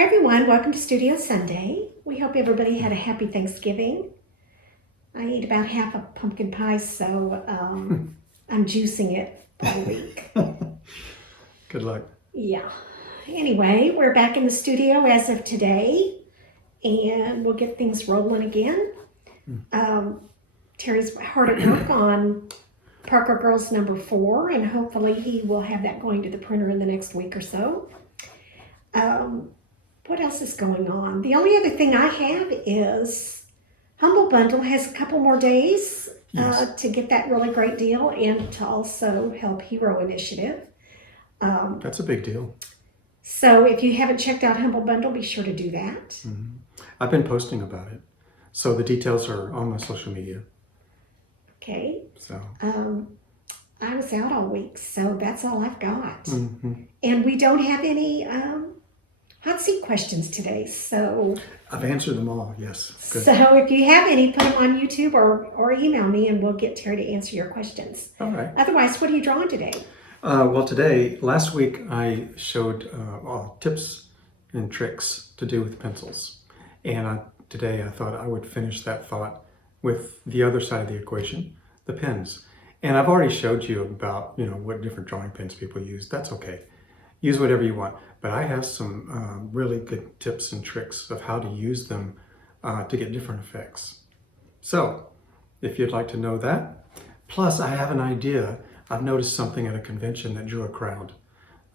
Hi everyone, welcome to Studio Sunday. We hope everybody had a happy Thanksgiving. I ate about half a pumpkin pie, so I'm juicing it for the week. Good luck. Yeah. Anyway, we're back in the studio as of today, and we'll get things rolling again. Terry's hard at work on Parker Girls number 4, and hopefully he will have that going to the printer in the next week or so. What else is going on? The only other thing I have is Humble Bundle has a couple more days to get that really great deal and to also help Hero Initiative. That's a big deal. So if you haven't checked out Humble Bundle, be sure to do that. Mm-hmm. I've been posting about it. So the details are on my social media. Okay. So I was out all week, so that's all I've got. Mm-hmm. And we don't have any hot seat questions today, so I've answered them all, yes. Good. So if you have any, put them on YouTube or email me and we'll get Terry to answer your questions. All right. Otherwise, what are you drawing today? Well, last week I showed tips and tricks to do with pencils. And today I thought I would finish that thought with the other side of the equation, the pens. And I've already showed you about, what different drawing pens people use. That's okay. Use whatever you want. But I have some really good tips and tricks of how to use them to get different effects. So, if you'd like to know that, plus I have an idea. I've noticed something at a convention that drew a crowd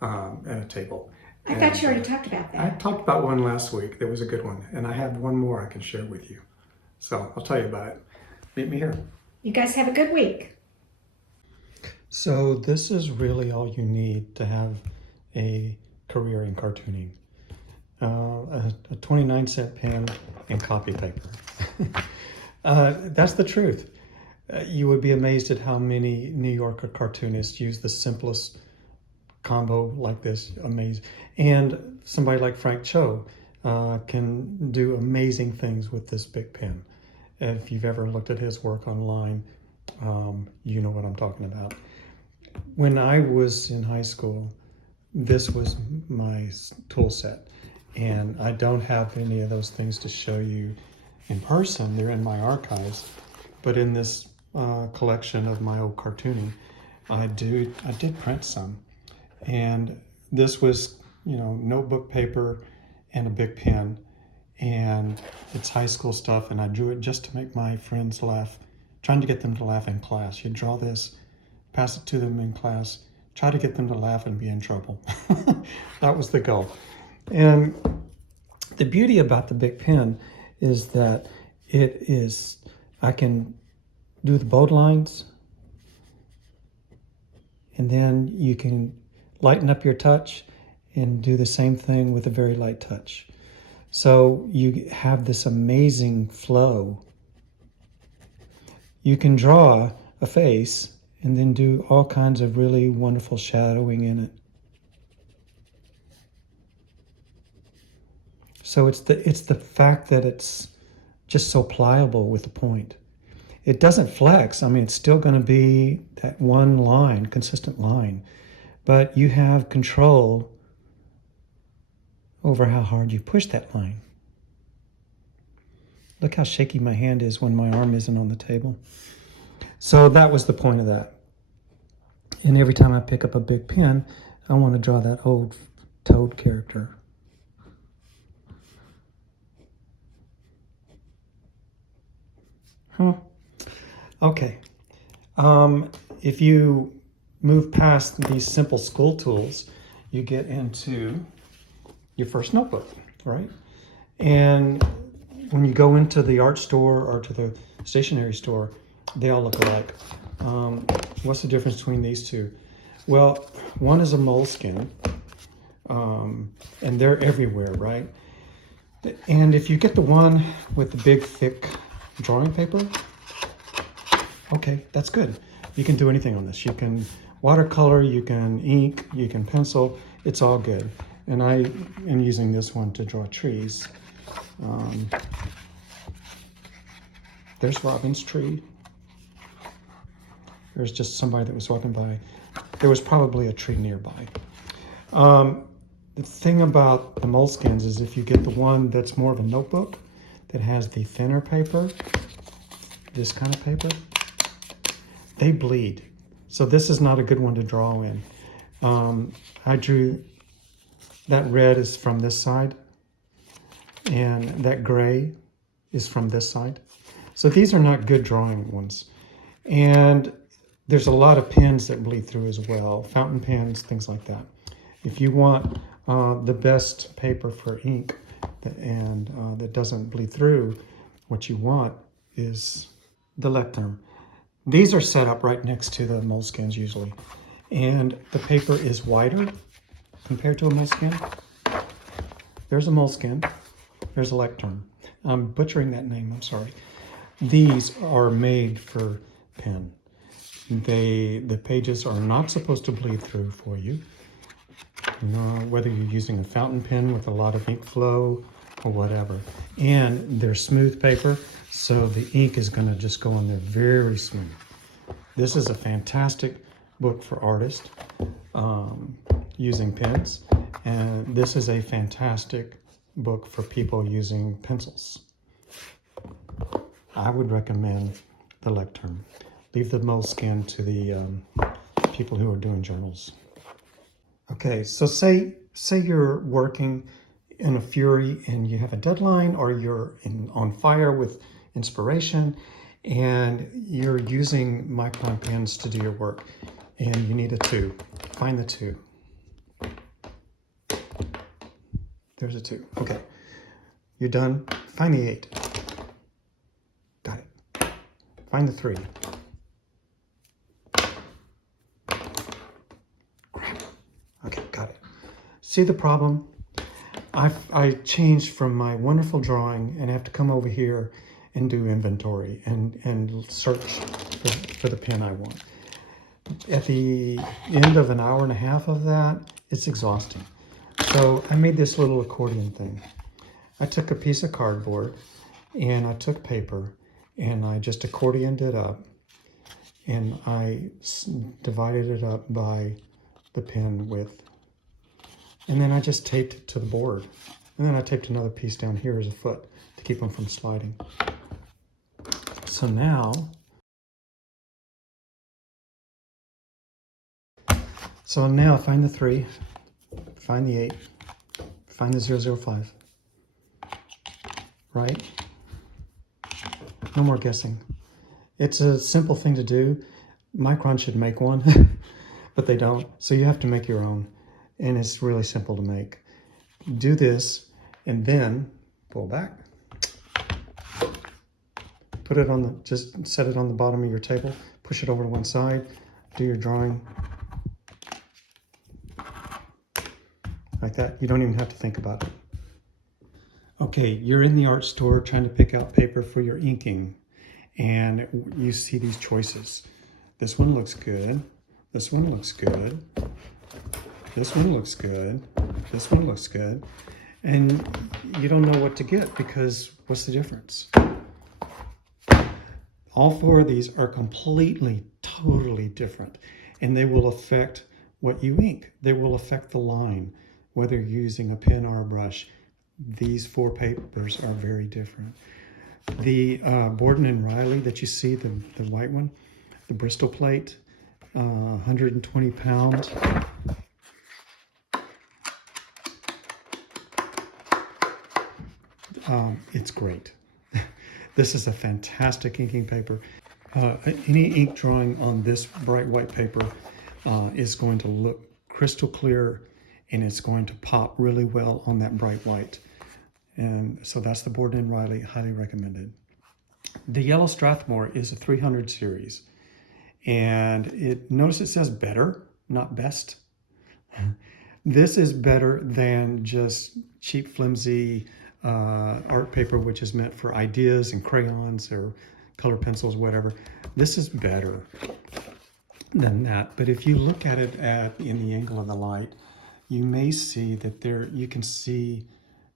at a table. I thought you already talked about that. I talked about one last week. That was a good one. And I have one more I can share with you. So, I'll tell you about it. Meet me here. You guys have a good week. So, this is really all you need to have a career in cartooning. A 29-cent pen and copy paper. That's the truth. You would be amazed at how many New Yorker cartoonists use the simplest combo like this. Amazing. And somebody like Frank Cho can do amazing things with this big pen. If you've ever looked at his work online, you know what I'm talking about. When I was in high school, this was my tool set, and I don't have any of those things to show you in person. They're in my archives, but in this collection of my old cartooning, I did print some, and this was notebook paper and a big pen, and it's high school stuff, and I drew it just to make my friends laugh, trying to get them to laugh in class. You draw this, pass it to them in class, try to get them to laugh and be in trouble. That was the goal. And the beauty about the big pen is that I can do the bold lines, and then you can lighten up your touch and do the same thing with a very light touch. So you have this amazing flow. You can draw a face and then do all kinds of really wonderful shadowing in it. So it's the fact that it's just so pliable with the point. It doesn't flex. I mean, it's still going to be that one line, consistent line, but you have control over how hard you push that line. Look how shaky my hand is when my arm isn't on the table. So that was the point of that. And every time I pick up a big pen, I want to draw that old Toad character. Okay. If you move past these simple school tools, you get into your first notebook, right? And when you go into the art store or to the stationery store, they all look alike. What's the difference between these two? Well, one is a moleskin, and they're everywhere, right? And if you get the one with the big, thick drawing paper, okay, that's good. You can do anything on this. You can watercolor, you can ink, you can pencil. It's all good. And I am using this one to draw trees. There's Robin's tree. There's just somebody that was walking by. There was probably a tree nearby. The thing about the Moleskines is if you get the one that's more of a notebook that has the thinner paper, this kind of paper, they bleed. So this is not a good one to draw in. I drew, that red is from this side and that gray is from this side. So these are not good drawing ones. And there's a lot of pens that bleed through as well, fountain pens, things like that. If you want the best paper for ink that doesn't bleed through, what you want is the Lectern. These are set up right next to the Moleskines usually. And the paper is wider compared to a Moleskine. There's a Moleskine, there's a Lectern. I'm butchering that name, I'm sorry. These are made for pen. The pages are not supposed to bleed through for you. Whether you're using a fountain pen with a lot of ink flow or whatever. And they're smooth paper, so the ink is going to just go in there very smooth. This is a fantastic book for artists using pens, and this is a fantastic book for people using pencils. I would recommend the Lectern. Leave the Moleskine to the people who are doing journals. Okay, so say you're working in a fury and you have a deadline, or you're on fire with inspiration and you're using micron pens to do your work and you need a 2. Find the 2. There's a 2. Okay, you're done. Find the 8. Got it. Find the 3. Okay, got it. See the problem? I changed from my wonderful drawing and have to come over here and do inventory and search for the pen I want. At the end of an hour and a half of that, it's exhausting. So I made this little accordion thing. I took a piece of cardboard and I took paper and I just accordioned it up and I divided it up by the pen width. And then I just taped it to the board. And then I taped another piece down here as a foot to keep them from sliding. So now find the 3, find the 8, find the 005. Right? No more guessing. It's a simple thing to do. Micron should make one, but they don't. So you have to make your own. And it's really simple to make. Do this and then pull back. Put it on just set it on the bottom of your table. Push it over to one side. Do your drawing. Like that. You don't even have to think about it. Okay, you're in the art store trying to pick out paper for your inking. And you see these choices. This one looks good. This one looks good. This one looks good. This one looks good. And you don't know what to get because what's the difference? All 4 of these are completely, totally different. And they will affect what you ink. They will affect the line, whether you're using a pen or a brush. These 4 papers are very different. The Borden and Riley that you see, the white one, the Bristol plate, 120 pounds. It's great. This is a fantastic inking paper. Any ink drawing on this bright white paper is going to look crystal clear and it's going to pop really well on that bright white. And so that's the Borden and Riley, highly recommended. The Yellow Strathmore is a 300 series. And notice it says better, not best. This is better than just cheap, flimsy art paper, which is meant for ideas and crayons or color pencils, whatever. This is better than that. But if you look at it in the angle of the light, you may see that you can see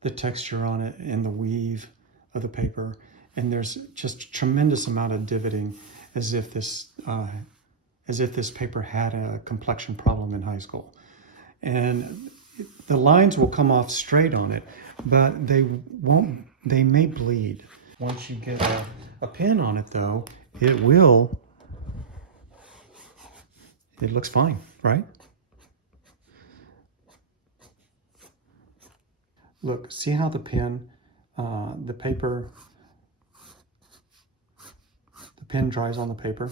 the texture on it and the weave of the paper. And there's just a tremendous amount of divoting as if this paper had a complexion problem in high school. And the lines will come off straight on it, but they may bleed. Once you get a pen on it though, it looks fine, right? Look, see how the pen, the pen dries on the paper?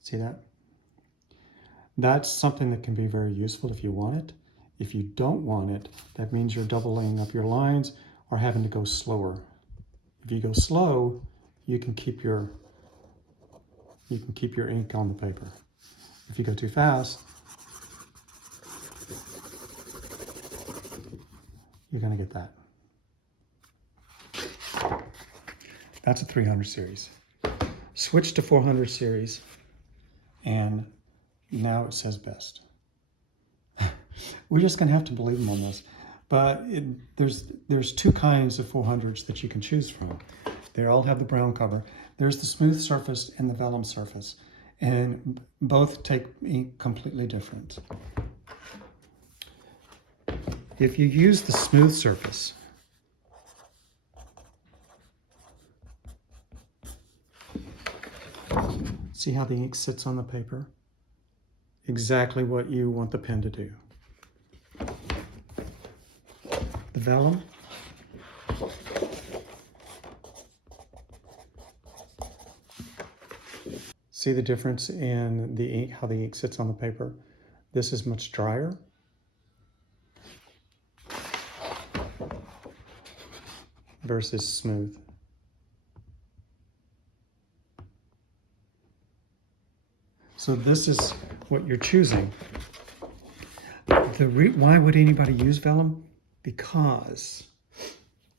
See that? That's something that can be very useful if you want it. If you don't want it, that means you're doubling up your lines or having to go slower. If you go slow, you can keep your ink on the paper. If you go too fast, you're going to get that. That's a 300 series. Switch to 400 series, and now it says best. We're just going to have to believe them on this. But there's two kinds of 400s that you can choose from. They all have the brown cover. There's the smooth surface and the vellum surface, and both take ink completely different. If you use the smooth surface, see how the ink sits on the paper? Exactly what you want the pen to do. The vellum, see the difference in the ink, how the ink sits on the paper? This is much drier. Versus smooth. So this is what you're choosing. Why would anybody use vellum? Because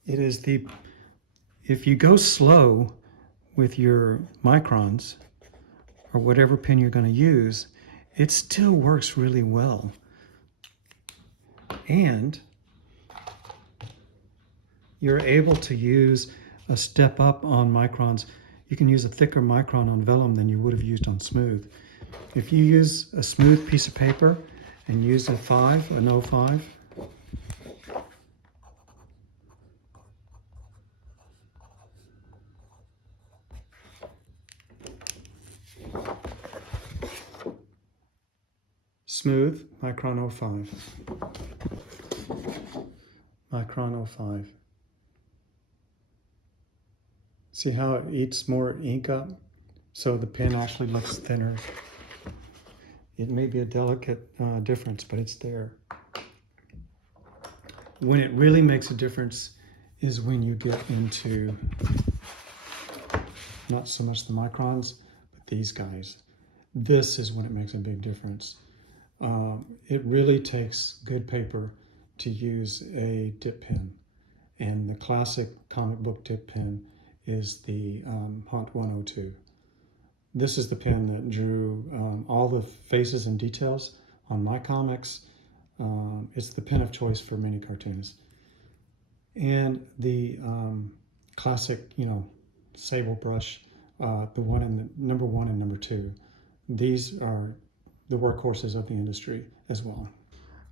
it is if you go slow with your microns or whatever pen you're going to use, it still works really well. And you're able to use a step up on microns. You can use a thicker micron on vellum than you would have used on smooth. If you use a smooth piece of paper and use an 05, smooth, micron 05, micron 05. See how it eats more ink up? So the pen actually looks thinner. It may be a delicate difference, but it's there. When it really makes a difference is when you get into not so much the microns, but these guys. This is when it makes a big difference. It really takes good paper to use a dip pen. And the classic comic book dip pen is the Haunt 102. This is the pen that drew all the faces and details on my comics. It's the pen of choice for many cartoonists. And the classic, sable brush, the one in the number 1 and number 2. These are the workhorses of the industry as well.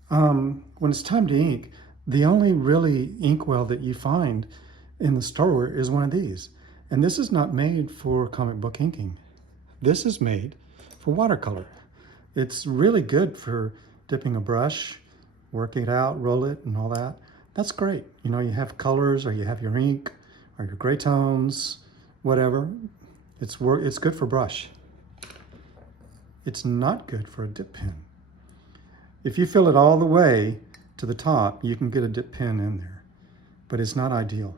When it's time to ink, the only really inkwell that you find in the store is one of these. And this is not made for comic book inking. This is made for watercolor. It's really good for dipping a brush, work it out, roll it, and all that. That's great. You have colors, or you have your ink, or your gray tones, whatever. It's good for brush. It's not good for a dip pen. If you fill it all the way to the top, you can get a dip pen in there, but it's not ideal.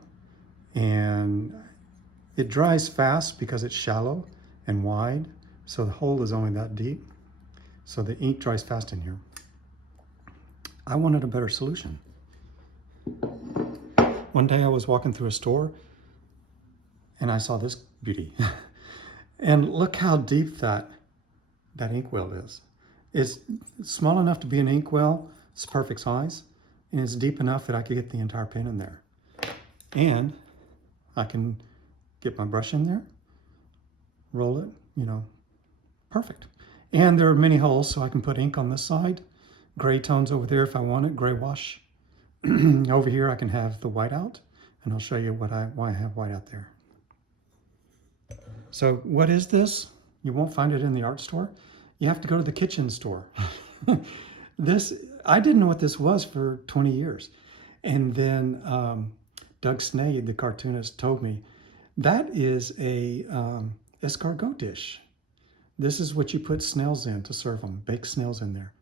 And it dries fast because it's shallow and wide, so the hole is only that deep, so the ink dries fast in here. I wanted a better solution. One day I was walking through a store and I saw this beauty. And look how deep that inkwell is. It's small enough to be an inkwell, it's perfect size, and it's deep enough that I could get the entire pen in there. And I can get my brush in there, roll it, perfect. And there are many holes, so I can put ink on this side, gray tones over there if I want it, gray wash. Over here I can have the white out, and I'll show you why I have white out there. So what is this? You won't find it in the art store. You have to go to the kitchen store. I didn't know what this was for 20 years. And then Doug Snade, the cartoonist, told me that is a escargot dish. This is what you put snails in to serve them, bake snails in there.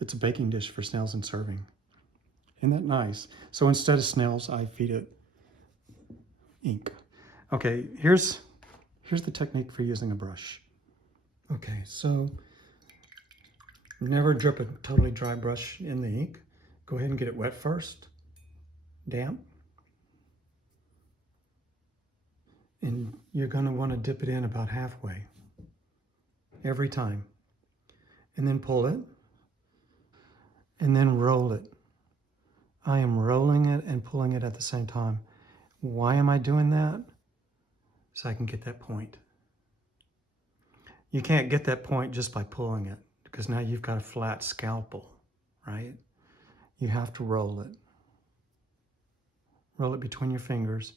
It's a baking dish for snails and serving. Isn't that nice? So instead of snails, I feed it ink. Okay, here's the technique for using a brush. Okay, so never drip a totally dry brush in the ink. Go ahead and get it wet first, damp. And you're going to want to dip it in about halfway every time. And then pull it. And then roll it. I am rolling it and pulling it at the same time. Why am I doing that? So I can get that point. You can't get that point just by pulling it, because now you've got a flat scalpel, right? You have to roll it. Roll it between your fingers,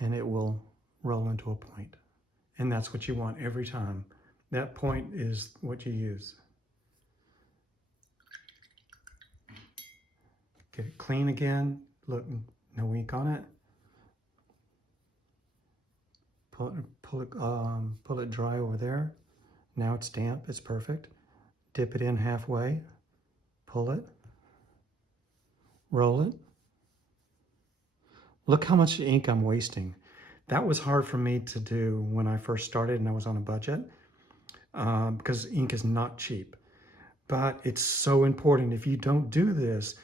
and it will roll into a point. And that's what you want every time. That point is what you use. Get it clean again. Look, no ink on it. Pull it dry over there. Now it's damp, it's perfect. Dip it in halfway, pull it, roll it. Look how much ink I'm wasting. That was hard for me to do when I first started and I was on a budget, because ink is not cheap. But it's so important. If you don't do this,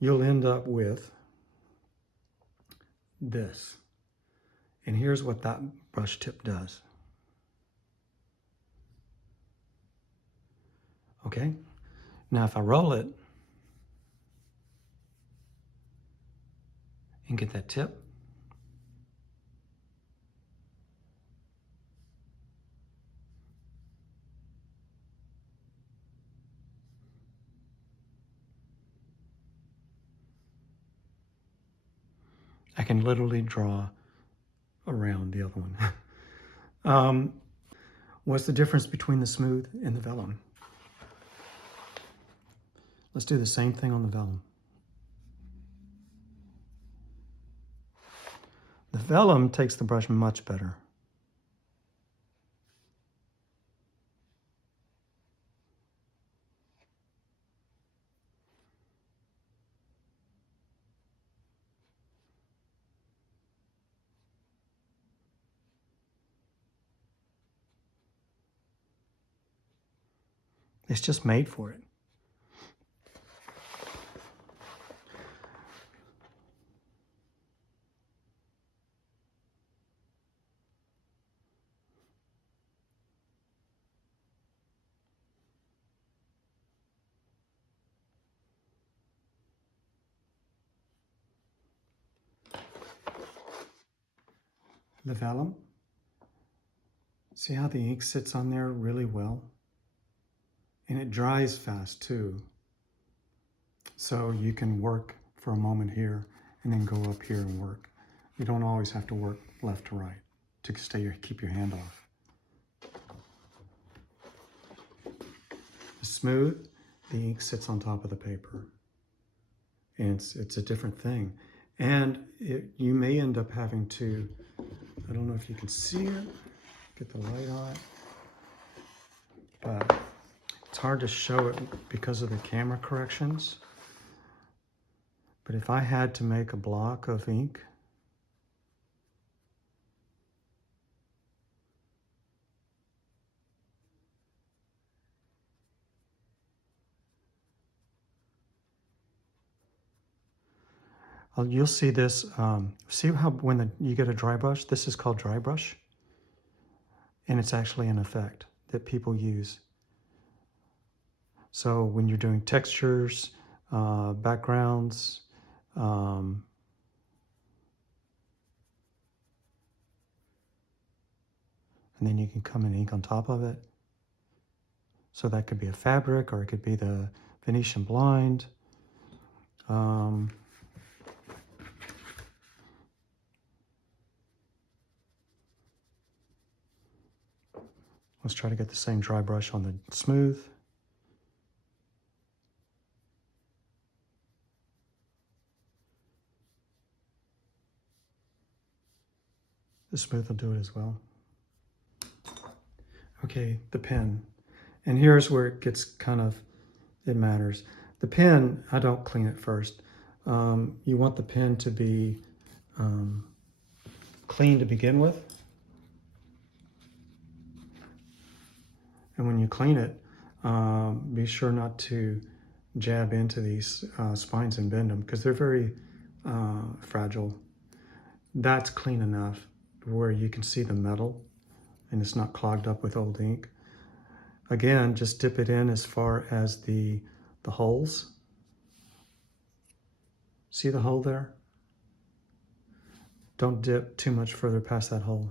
you'll end up with this. And here's what that brush tip does. Okay, now if I roll it and get that tip, I can literally draw around the other one. What's the difference between the smooth and the vellum? Let's do the same thing on the vellum. The vellum takes the brush much better. It's just made for it. The vellum, see how the ink sits on there really well? And it dries fast too. So you can work for a moment here and then go up here and work. You don't always have to work left to right to keep your hand off. Smooth, the ink sits on top of the paper. And it's a different thing. And you may end up having to, I don't know if you can see it, get the light on it, but it's hard to show it because of the camera corrections. But if I had to make a block of ink, you'll see this, see how when you get a dry brush, this is called dry brush, and it's actually an effect that people use. So when you're doing textures, backgrounds, and then you can come and ink on top of it. So that could be a fabric, or it could be the Venetian blind. Let's try to get the same dry brush on the smooth. The smooth will do it as well. Okay, the pen. And here's where it gets it matters. The pen, I don't clean it first. You want the pen to be clean to begin with. And when you clean it, be sure not to jab into these spines and bend them, because they're very fragile. That's clean enough where you can see the metal and it's not clogged up with old ink. Again, just dip it in as far as the holes. See the hole there? Don't dip too much further past that hole.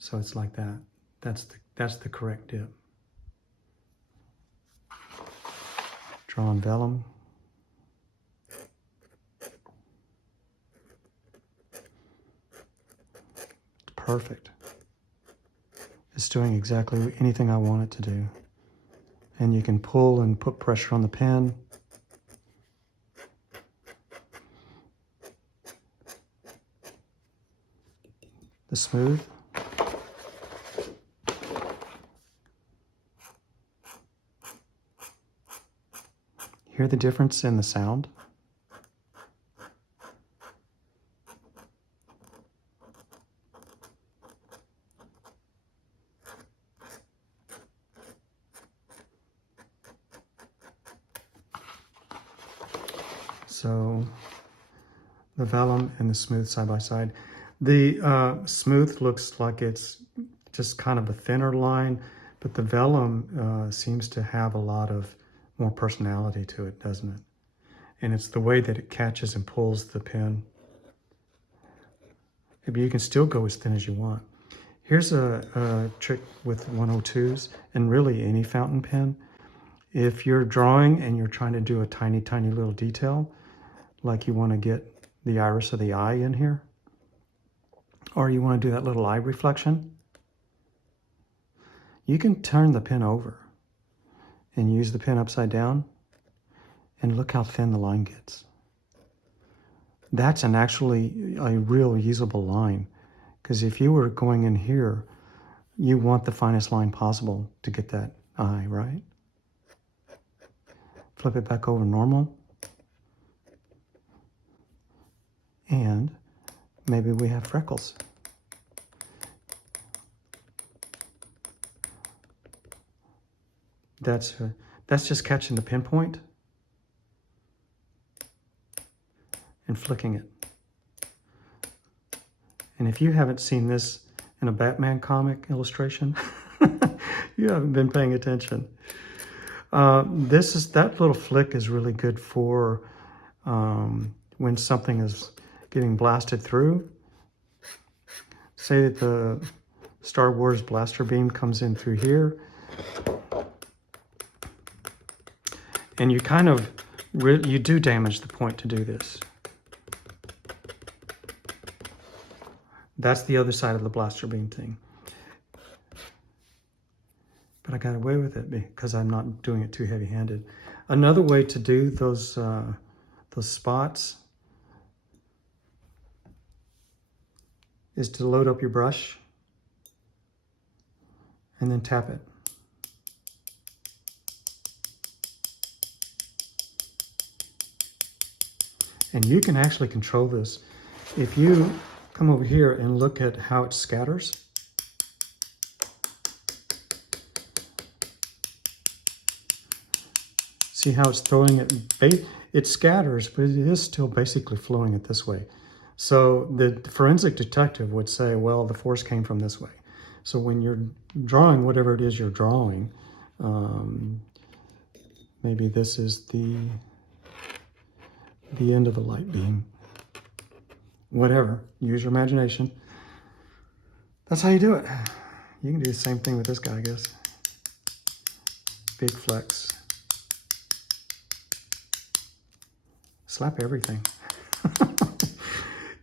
So it's like that. That's the correct dip. Draw on vellum. Perfect. It's doing exactly anything I want it to do. And you can pull and put pressure on the pen. The smooth. Hear the difference in the sound? So the vellum and the smooth side by side. The smooth looks like it's just kind of a thinner line, but the vellum seems to have a lot of more personality to it, doesn't it? And it's the way that it catches and pulls the pen. Maybe you can still go as thin as you want. Here's a trick with 102s and really any fountain pen. If you're drawing and you're trying to do a tiny, tiny little detail, like you want to get the iris of the eye in here, or you want to do that little eye reflection, you can turn the pen over and use the pen upside down, and look how thin the line gets. That's actually a real usable line, because if you were going in here, you want the finest line possible to get that eye, right? Flip it back over normal. And maybe we have freckles. That's just catching the pinpoint and flicking it. And if you haven't seen this in a Batman comic illustration, you haven't been paying attention. That little flick is really good for when something is getting blasted through. Say that the Star Wars blaster beam comes in through here, and you do damage the point to do this. That's the other side of the blaster beam thing. But I got away with it because I'm not doing it too heavy-handed. Another way to do those spots is to load up your brush and then tap it. And you can actually control this. If you come over here and look at how it scatters, see how it's throwing it? It scatters, but it is still basically flowing it this way. So the forensic detective would say, well, the force came from this way. So when you're drawing whatever it is you're drawing, maybe this is the end of a light beam. Whatever, use your imagination. That's how you do it. You can do the same thing with this guy, I guess. big flecks. Slap everything.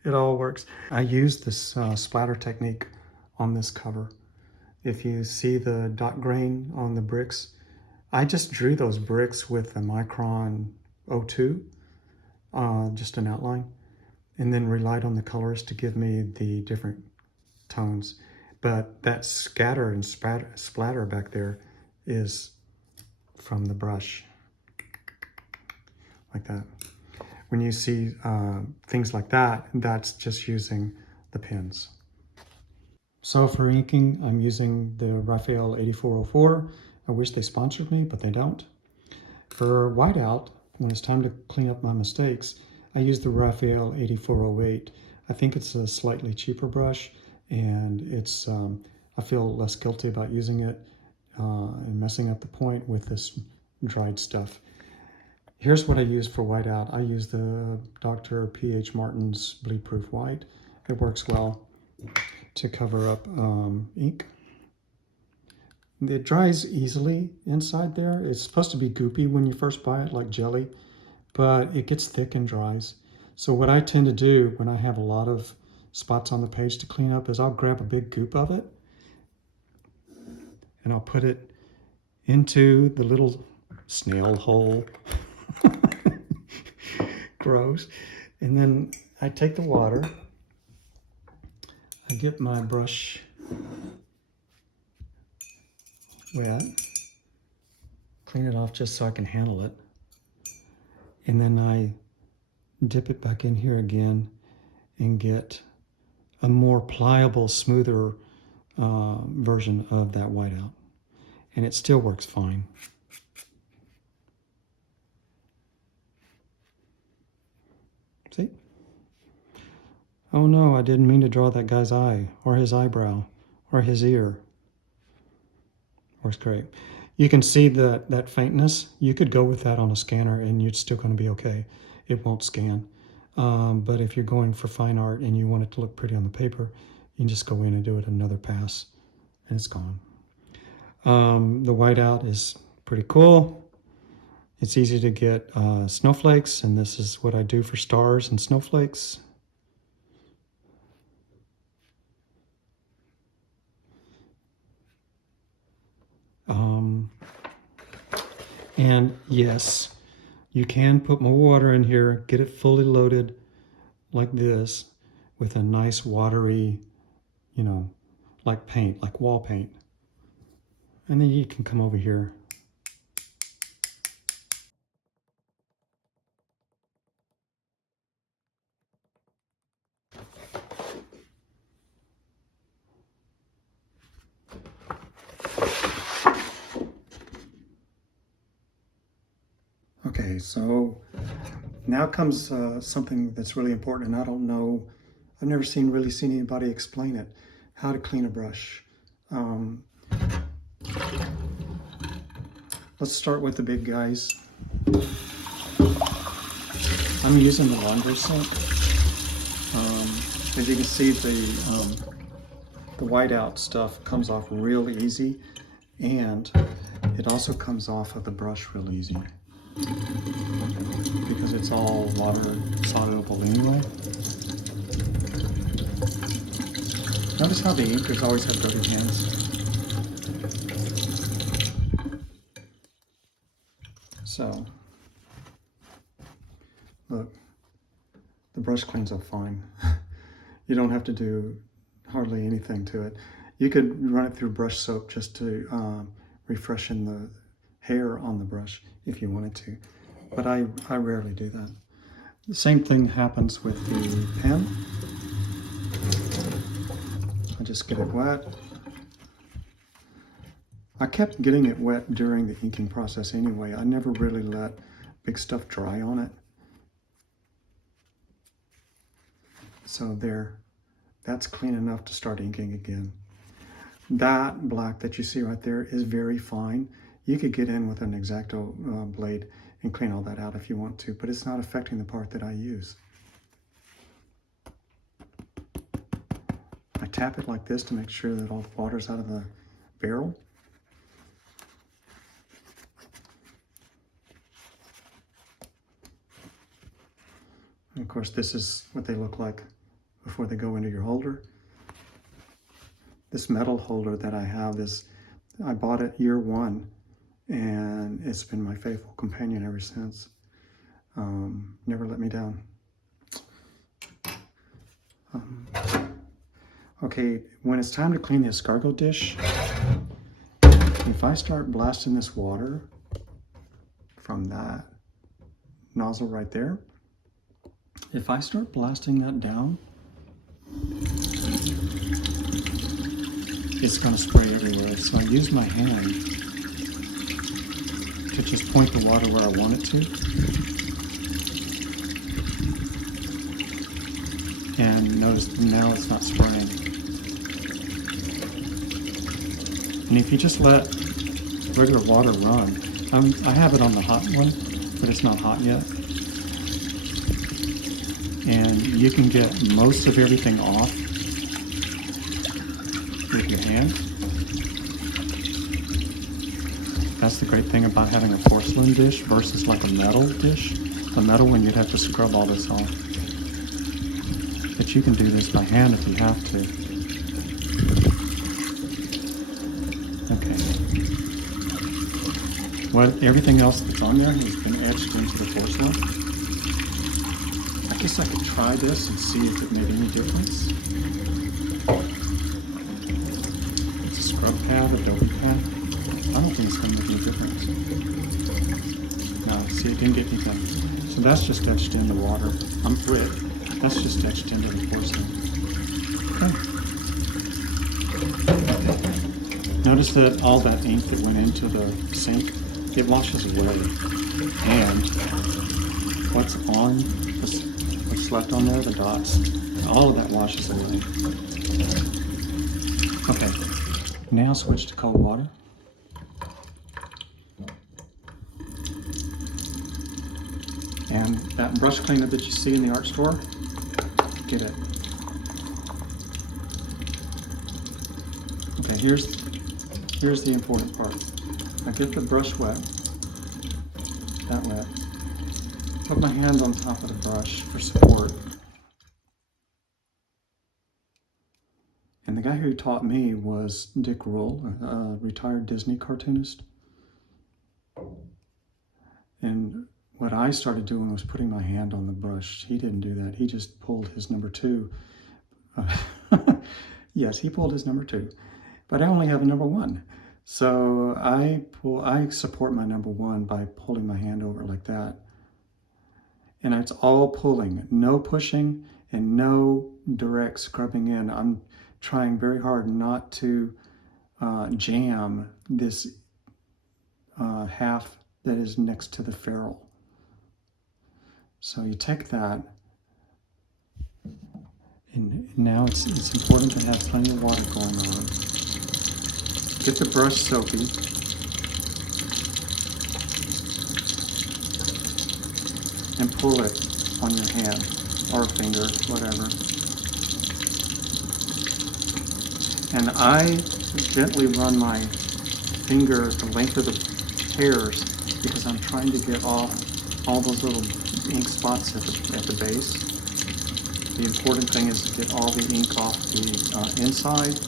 It all works. I use this splatter technique on this cover. If you see the dot grain on the bricks, I just drew those bricks with a Micron 02, just an outline, and then relied on the colors to give me the different tones. But that scatter and splatter back there is from the brush, like that. When you see things like that, that's just using the pens. So for inking, I'm using the Raphael 8404. I wish they sponsored me, but they don't. For whiteout, when it's time to clean up my mistakes, I use the Raphael 8408. I think it's a slightly cheaper brush, and it's I feel less guilty about using it and messing up the point with this dried stuff. Here's what I use for whiteout. I use the Dr. P.H. Martin's Bleed Proof White. It works well to cover up ink. It dries easily inside there. It's supposed to be goopy when you first buy it, like jelly, but it gets thick and dries. So what I tend to do when I have a lot of spots on the page to clean up is I'll grab a big goop of it and I'll put it into the little snail hole. Gross. And then I take the water, I get my brush wet, clean it off just so I can handle it, and then I dip it back in here again and get a more pliable, smoother version of that whiteout. And it still works fine. See? Oh no, I didn't mean to draw that guy's eye, or his eyebrow, or his ear. Works great. You can see that faintness. You could go with that on a scanner and you're still going to be okay. It won't scan. But if you're going for fine art and you want it to look pretty on the paper, you can just go in and do it another pass and it's gone. The whiteout is pretty cool. It's easy to get snowflakes, and this is what I do for stars and snowflakes. And yes, you can put more water in here, get it fully loaded like this with a nice watery, you know, like paint, like wall paint. And then you can come over here. Okay, so now comes something that's really important, and I don't know, I've never really seen anybody explain it, how to clean a brush. Let's start with the big guys. I'm using the laundry soap. As you can see, the whiteout stuff comes off real easy, and it also comes off of the brush real easy because it's all water soluble anyway. Notice how the inkers always have dirty hands. So, look, the brush cleans up fine. You don't have to do hardly anything to it. You could run it through brush soap just to refreshen the hair on the brush if you wanted to, but I rarely do that. The same thing happens with the pen. I just get it wet. I kept getting it wet during the inking process anyway. I never really let big stuff dry on it. So there, that's clean enough to start inking again. That black that you see right there is very fine. You could get in with an X-Acto blade and clean all that out if you want to, but it's not affecting the part that I use. I tap it like this to make sure that all the water's out of the barrel. And of course, this is what they look like before they go into your holder. This metal holder that I have I bought it year one, and it's been my faithful companion ever since. Never let me down. Okay, when it's time to clean the escargot dish, if I start blasting this water from that nozzle right there, if I start blasting that down, it's going to spray everywhere. So I use my hand to just point the water where I want it to. And notice now it's not spraying. And if you just let regular water run, I have it on the hot one, but it's not hot yet. And you can get most of everything off with your hand. That's the great thing about having a porcelain dish versus like a metal dish. The metal one, you'd have to scrub all this off. But you can do this by hand if you have to. Okay. Everything else that's on there has been etched into the porcelain. I guess I could try this and see if it made any difference. It's a scrub pad, Adobe pad. I don't think it's going to make any difference. No, see, it didn't get anything. So that's just etched in the water. That's just etched into the porcelain. Okay. Notice that all that ink that went into the sink, it washes away. And what's left on there, the dots, all of that washes away. Okay, now switch to cold water. And that brush cleaner that you see in the art store, get it. Okay, here's the important part. I get the brush wet, that wet. Put my hand on top of the brush for support. And the guy who taught me was Dick Rule, a retired Disney cartoonist. And what I started doing was putting my hand on the brush. He didn't do that. He just pulled his number 2. Yes, he pulled his number 2, but I only have a number 1. So I support my number 1 by pulling my hand over like that. And it's all pulling, no pushing and no direct scrubbing in. I'm trying very hard not to jam this half that is next to the ferrule. So you take that, and now it's important to have plenty of water going on. Get the brush soapy. And pull it on your hand or finger, whatever. And I gently run my finger the length of the hairs because I'm trying to get off all those little ink spots at the base. The important thing is to get all the ink off the inside.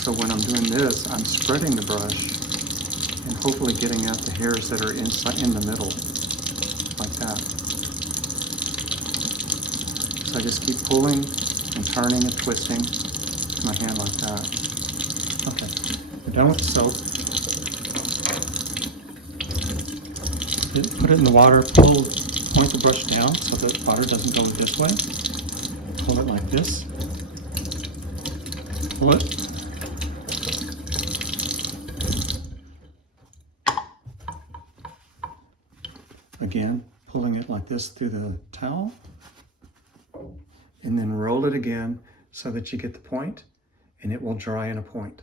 So when I'm doing this, I'm spreading the brush and hopefully getting at the hairs that are inside in the middle, like that. So I just keep pulling and turning and twisting my hand like that. Okay, we're done with the soap. Put it in the water, point the brush down so the water doesn't go this way. Pull it like this. Pull it. Again, pulling it like this through the towel. And then roll it again so that you get the point, and it will dry in a point.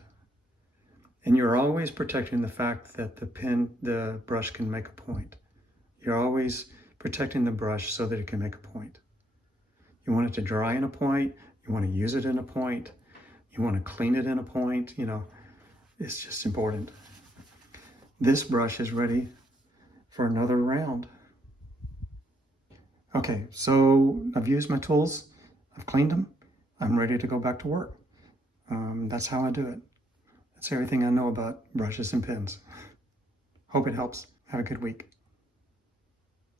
And you're always protecting the fact that the brush can make a point. You're always protecting the brush so that it can make a point. You want it to dry in a point, you want to use it in a point, you want to clean it in a point, it's just important. This brush is ready for another round. Okay, so I've used my tools, I've cleaned them, I'm ready to go back to work. That's how I do it. That's everything I know about brushes and pens. Hope it helps. Have a good week.